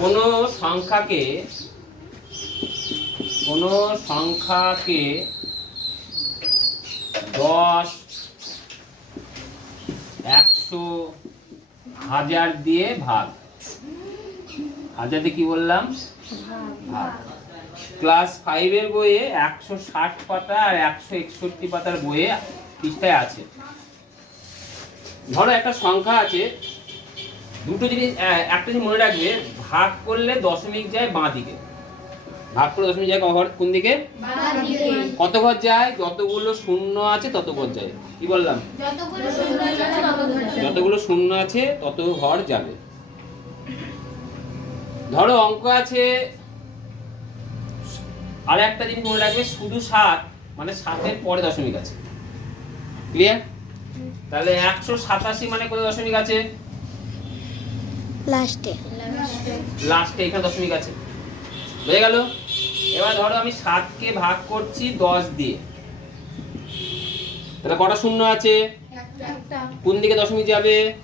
কোনো সংখ্যাকে কোনো সংখ্যাকে দশ, একশো, হাজার দিয়ে ভাগ। হাজার কি বললাম? ভাগ। ক্লাস ফাইভের বইয়ে একশো ষাট পাতা আর একশো একষট্টি পাতার বইয়ে পৃষ্ঠায় আছে। ধরো একটা সংখ্যা আছে, দুটো জিনিস একটা জিনিস মনে রাখবে ভাগ করলে দশমিক যায় বাঁ দিকে। ভাগ করলে দশমিক যায় কখন? কোন দিকে? কত ঘর যায়? যতগুলো শূন্য আছে তত ঘর যায়। কি বললাম? যতগুলো শূন্য আছে যতগুলো শূন্য আছে তত ঘর যাবে। ধরো অঙ্ক আছে আর একটা জিনিস মনে রাখবে শুধু সাত মানে সাতের পরে দশমিক আছে। ক্লিয়ার তাহলে একশো সাতাশি মানে কত দশমিক আছে? লাস্টে। লাস্টে এখানে দশমিক আছে। বুঝে গেল? এবার ধরো আমি সাতকে ভাগ করছি দশ দিয়ে। তাহলে কটা শূন্য আছে? কোন দিকে দশমিক যাবে?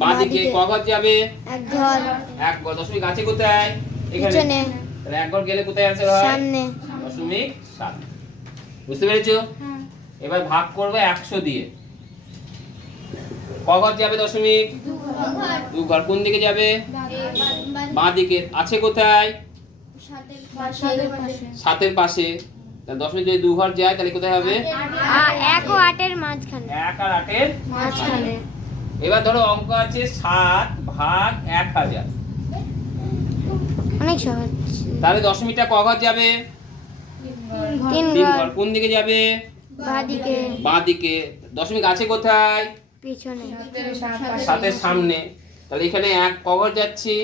বাঁ দিকে। বাঁদিকে। ক ঘর যাবে? এক ঘর। এক ঘর। দশমিক আছে কোথায়? এখানে। তাহলে এক ঘর গেলে কোথায় হয়? সামনে। দশমিক সাত। বুঝতে পেরেছ? হ্যাঁ। এবার ভাগ করবে একশো দিয়ে। ক ঘর যাবে দশমিক? দু ঘর কোন দিকে যাবে? বাঁ বাঁ দিকে। আছে কোথায়? সাতের পাশে। সাতের পাশে তাহলে দশমিক যদি দু ঘর যায় তাহলে কোথায় হবে? এক ও আটের মাঝখানে। এক আর আটের মাঝখানে। এবার ধরো অঙ্ক আছে সাত ভাগ এক হাজার। অনেক সহজ। তাহলে দশমিকটা ক ঘর যাবে? তিন তিন ঘর। কোন দিকে যাবে? বাঁদিকে বাঁ দিকে। দশমিক আছে কোথায়? পিছনে। সাতের সামনে। তাহলে এখানে এক ক ঘর যাচ্ছি।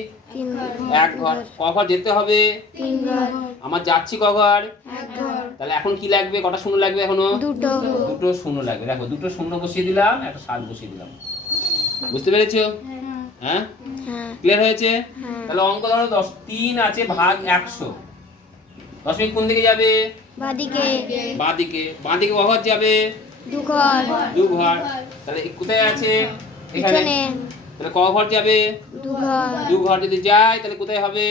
এক ঘর। ক ঘর। যেতে হবে। আমার যাচ্ছি ক ঘর এক ঘর। তাহলে এখন কি লাগবে? কটা শূন্য লাগবে এখনও? দুটো। দুটো শূন্য লাগবে। দেখো দুটো শূন্য বসিয়ে দিলাম একটা সাত বসিয়ে দিলাম। বুঝতে পেরেছ? হ্যাঁ? হ্যাঁ। ক্লিয়ার হয়েছে? হ্যাঁ। তাহলে অঙ্ক ধরো দশ তিন আছে ভাগ একশো। দশমিক কোন দিকে যাবে? বাঁদিকে বাঁ দিকে। বাঁ দিকে কঘর যাবে। দু ঘর দু ঘর তাহলে কোথায় আছে? এখানে। তাহলে ক ঘর যাবে? দু ঘর দু ঘর যদি যায় তাহলে কোথায় হবে?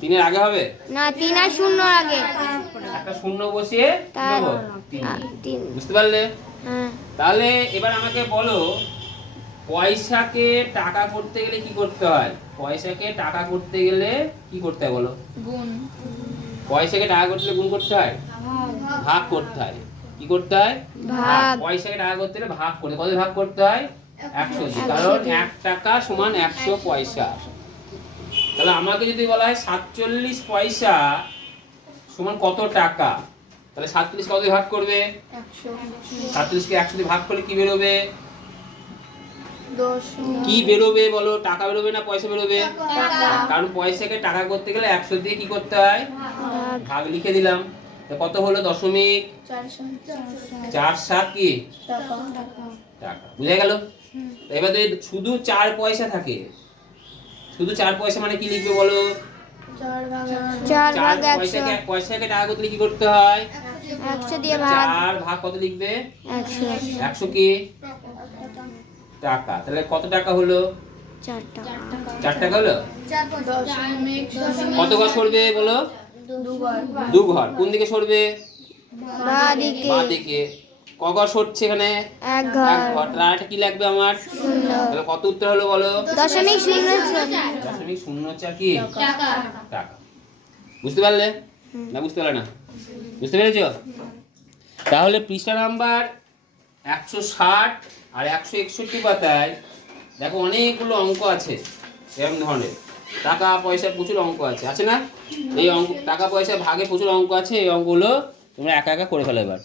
তিনের আগে। হবে? না তিন আর শূন্য আগে। একটা শূন্য বসিয়ে বুঝতে পারলে? হ্যাঁ। তাহলে এবার আমাকে বলো পয়সাকে টাকা করতে গেলে কি করতে হয়? পয়সাকে টাকা করতে গেলে কি করতে হয় বলো? গুণ পয়সাকে টাকা করতে গেলে গুণ করতে হয়? ভাগ করতে হয়। কি করতে হয়? ভাগ। পয়সাকে টাকা করতে গেলে ভাগ করে কত ভাগ করতে হয়? একশো দিয়ে। কারণ। এক টাকা সমান একশো পয়সা। তাহলে আমাকে যদি বলা হয় সাতচল্লিশ পয়সা সমান কত টাকা? তাহলে সাতচল্লিশ কত দিয়ে ভাগ করবে? সাতচল্লিশকে একশো দিয়ে ভাগ করলে কি বেরোবে? কি বেরোবে বলো? টাকা বেরোবে না পয়সা বেরোবে? টাকা। কারণ পয়সাকে টাকা করতে গেলে একশো দিয়ে কি করতে হয়? ভাগ। ভাগ লিখে দিলাম। তো কত হলো দশমিক? চার সাত কি? টাকা। টাকা বুঝে গেল? এবার যদি শুধু চার পয়সা থাকে শুধু চার পয়সা মানে কি লিখবে বলো? চার পয়সাকে পয়সাকে টাকা করতে কি করতে হয়? একশো দিয়ে ভাগ। চার ভাগ কত লিখবে? একশো। একশো কি? টাকা। তাহলে কত টাকা হলো? চার টাকা। হলো? কত ঘর সরবে বলো? দুবার। দু ঘর কোন দিকে সরবে? বাঁ দিকে। ক সরছে এখানে? এক ঘর। এক ঘর তাহলে কি লাগবে আমার? তাহলে কত উত্তর হলো বলো? দশমিক শূন্য দশমিক শূন্য চার কি? টাকা। টাকা। বুঝতে পারলে? না বুঝতে পারলে না। বুঝতে পেরেছ? তাহলে পৃষ্ঠা নাম্বার একশো ষাট আর একশো একষট্টি পাতায় দেখো অনেকগুলো অঙ্ক আছে এরকম ধরনের। টাকা পয়সা প্রচুর অঙ্ক আছে। আছে না? এই অঙ্ক টাকা পয়সা ভাগে প্রচুর অঙ্ক আছে, এই অঙ্কগুলো তোমরা একা একা করে ফেলো এবার।